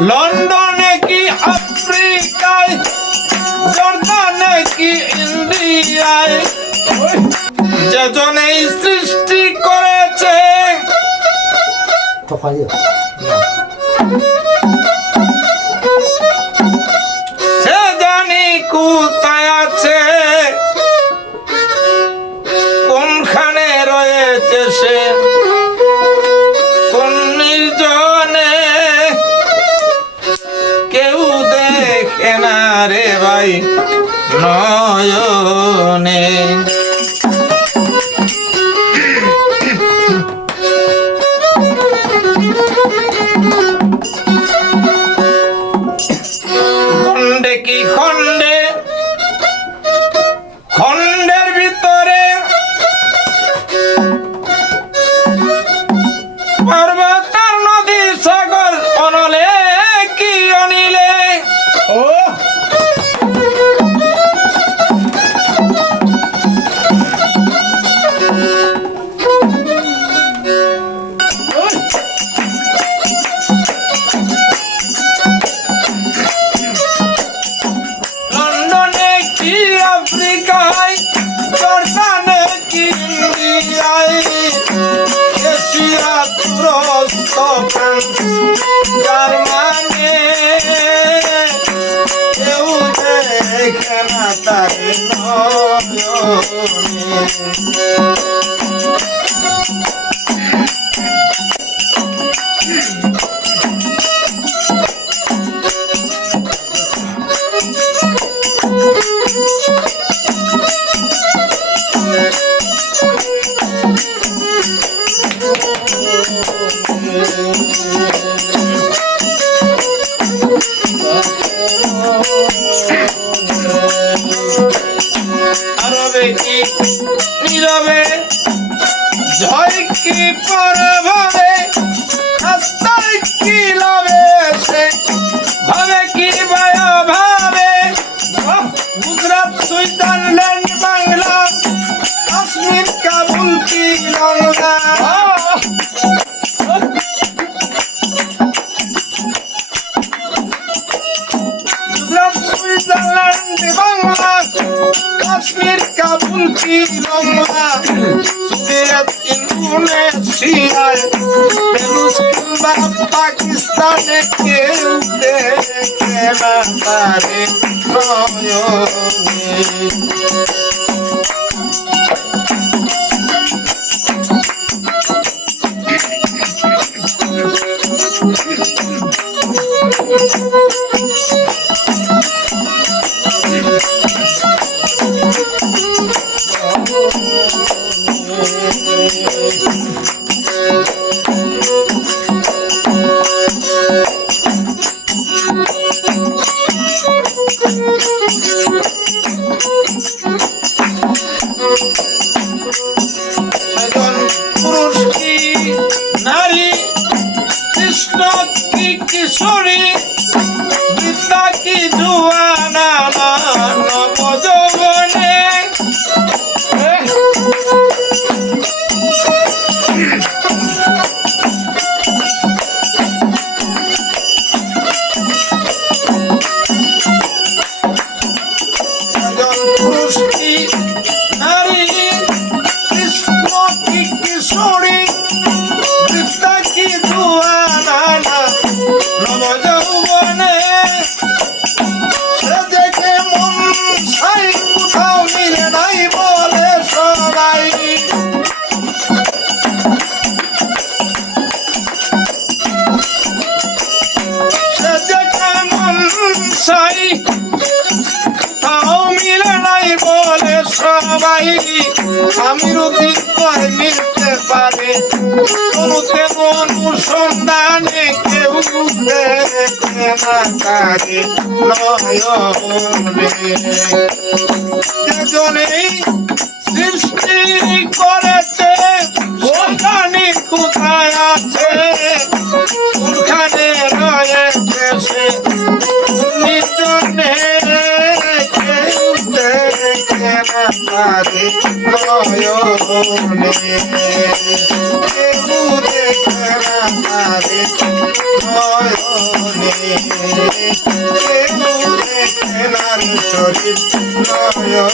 লন্ডনে কি আফ্রিকায় জর্দানে কি ইন্ডিয়ায়? যেজনে সৃষ্টি করেছে। Sunday. Yeah. দেখি নীরবে ঝয়কি পরভাবে Africa puntino ma Sudat Indonesia Pelus kumba Pakistan Kende Kema Tare Royone আমি রতিক করে মিলতে পারে। কোনোতে অনুসন্ধানে কেউ সৃষ্টি করেছে আমাদের নয়নে। কেউ দেখার আমাদের নয়নে। কেউ দেখার শরীর নয়নে।